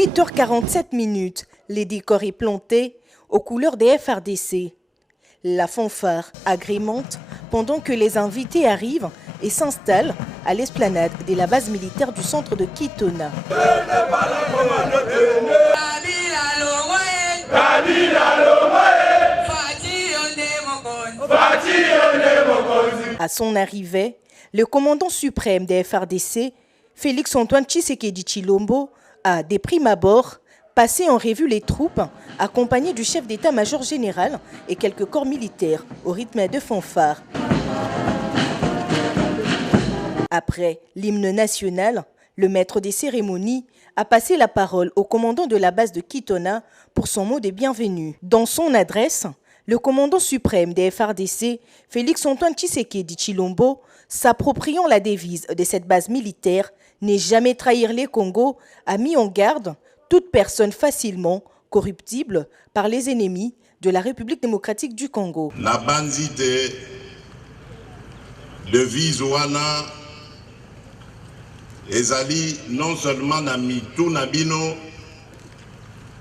8h47, les décors est planté aux couleurs des FRDC. La fanfare agrémente pendant que les invités arrivent et s'installent à l'esplanade de la base militaire du centre de Kitona. À son arrivée, le commandant suprême des FRDC, Félix-Antoine Tshisekedi Tshilombo, a, de prime abord, passé en revue les troupes, accompagné du chef d'état-major général et quelques corps militaires, au rythme de fanfare. Après l'hymne national, le maître des cérémonies a passé la parole au commandant de la base de Kitona pour son mot de bienvenue. Dans son adresse, le commandant suprême des FRDC, Félix-Antoine Tshisekedi Tshilombo, s'appropriant la devise de cette base militaire, n'est jamais trahir les Congos, a mis en garde toute personne facilement corruptible par les ennemis de la République démocratique du Congo. La bandite de Vizouana ezali non seulement na mitu na bino,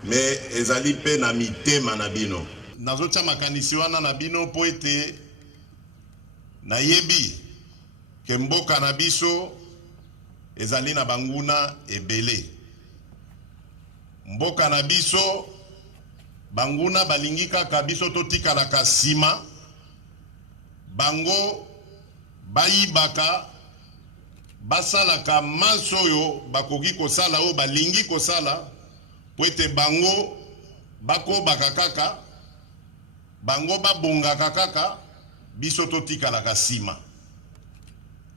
mais ezali pe na mitema na bino. Nazotia makanisi wana na bino po ete na yebi ke mboka na biso ezali na banguna ebele. Mboka na biso banguna balingi kaka biso totikalaka sima, bango bayibaka basalaka maso oyo bakoki kosala oyo balingi kosala po ete bango bakobaka kaka, bango babongaka kaka, biso totikalaka sima.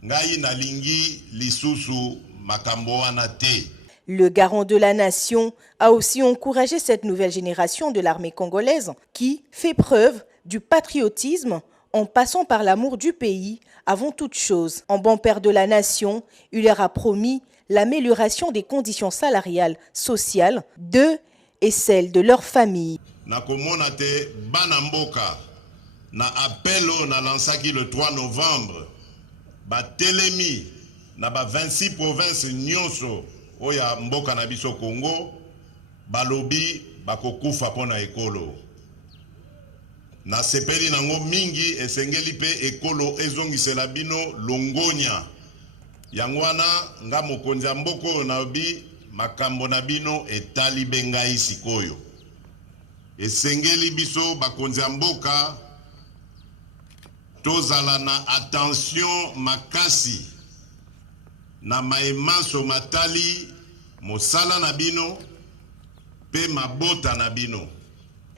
Ngai nalingi lisusu makambo wana te. Le garant de la nation a aussi encouragé cette nouvelle génération de l'armée congolaise qui fait preuve du patriotisme en passant par l'amour du pays avant toute chose. En bon père de la nation, il leur a promis l'amélioration des conditions salariales, sociales d'eux et celles de leur famille. Nakomona te bana mboka na appelo na lansaki le 3 novembre ba telemi na ba 26 provinces nyonso oya mboka na biso Congo balobi bakokufa pona ekolo. Na sepeli nango mingi esengeli pe ekolo ezongisela bino longonya. Yangwana nga mokonzi ya mboko na obi makambo na bino etali bengai sikoyo. Esengeli biso bakonzi ya mboka tozala na attention makasi na maemanso matali mosala na bino pe mabota na bino.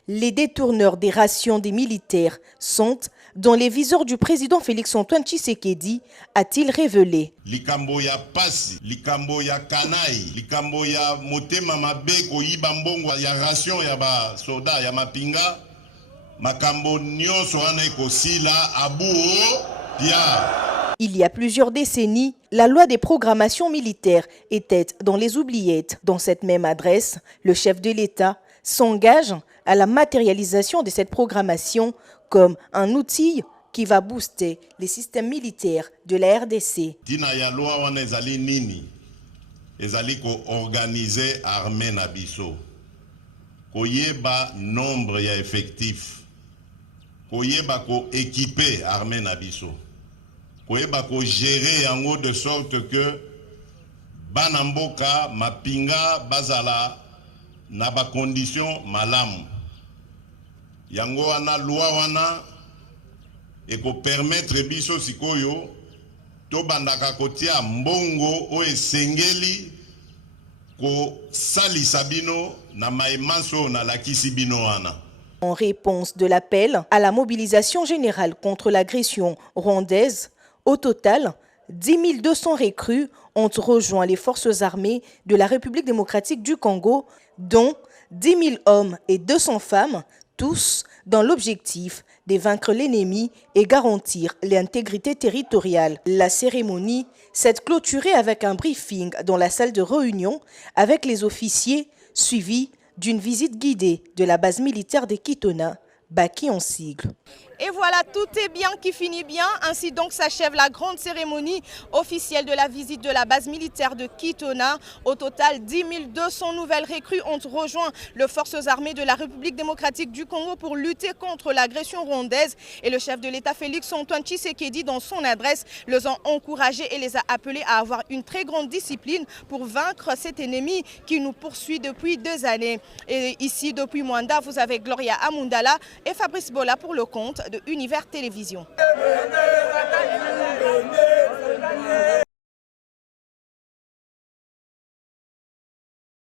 Les détourneurs des rations des militaires sont dans les viseurs du président Félix-Antoine Tshisekedi, a-t-il révélé. Likambo ya pasi, likambo ya kanai, likambo ya motema mabe koyiba mbongo ya ration ya ba soda ya mapinga, makambo nyonso wana ekosila abuo pia. Il y a plusieurs décennies, la loi des programmations militaires était dans les oubliettes. Dans cette même adresse, le chef de l'État s'engage à la matérialisation de cette programmation comme un outil qui va booster les systèmes militaires de la RDC. Tina ya loi wana ezali nini? Ezali ko organiser armée na biso. Koyeba nombre ya effectif. Koyeba ko équiper armée na biso. Koyeba ko gérer yango de sorte que bana mboka mapinga bazala na ba condition malamu. Yango wana loi wana eko permettre biso sikoyo to bandaka kotia mbongo o esengeli ko salisa bino na maemanso na lakisi bino wana. En réponse de l'appel à la mobilisation générale contre l'agression rwandaise, au total, 10 200 recrues ont rejoint les forces armées de la République démocratique du Congo, dont 10 000 hommes et 200 femmes, tous dans l'objectif de vaincre l'ennemi et garantir l'intégrité territoriale. La cérémonie s'est clôturée avec un briefing dans la salle de réunion avec les officiers, suivi d'une visite guidée de la base militaire de Kitona, Baki en sigle. Et voilà, tout est bien qui finit bien. Ainsi donc s'achève la grande cérémonie officielle de la visite de la base militaire de Kitona. Au total, 10 200 nouvelles recrues ont rejoint les forces armées de la République démocratique du Congo pour lutter contre l'agression rwandaise. Et le chef de l'État Félix Antoine Tshisekedi, dans son adresse, les a encouragés et les a appelés à avoir une très grande discipline pour vaincre cet ennemi qui nous poursuit depuis 2 années. Et ici, depuis Mwanda, vous avez Gloria Amundala et Fabrice Bola pour le compte de Univers Télévision.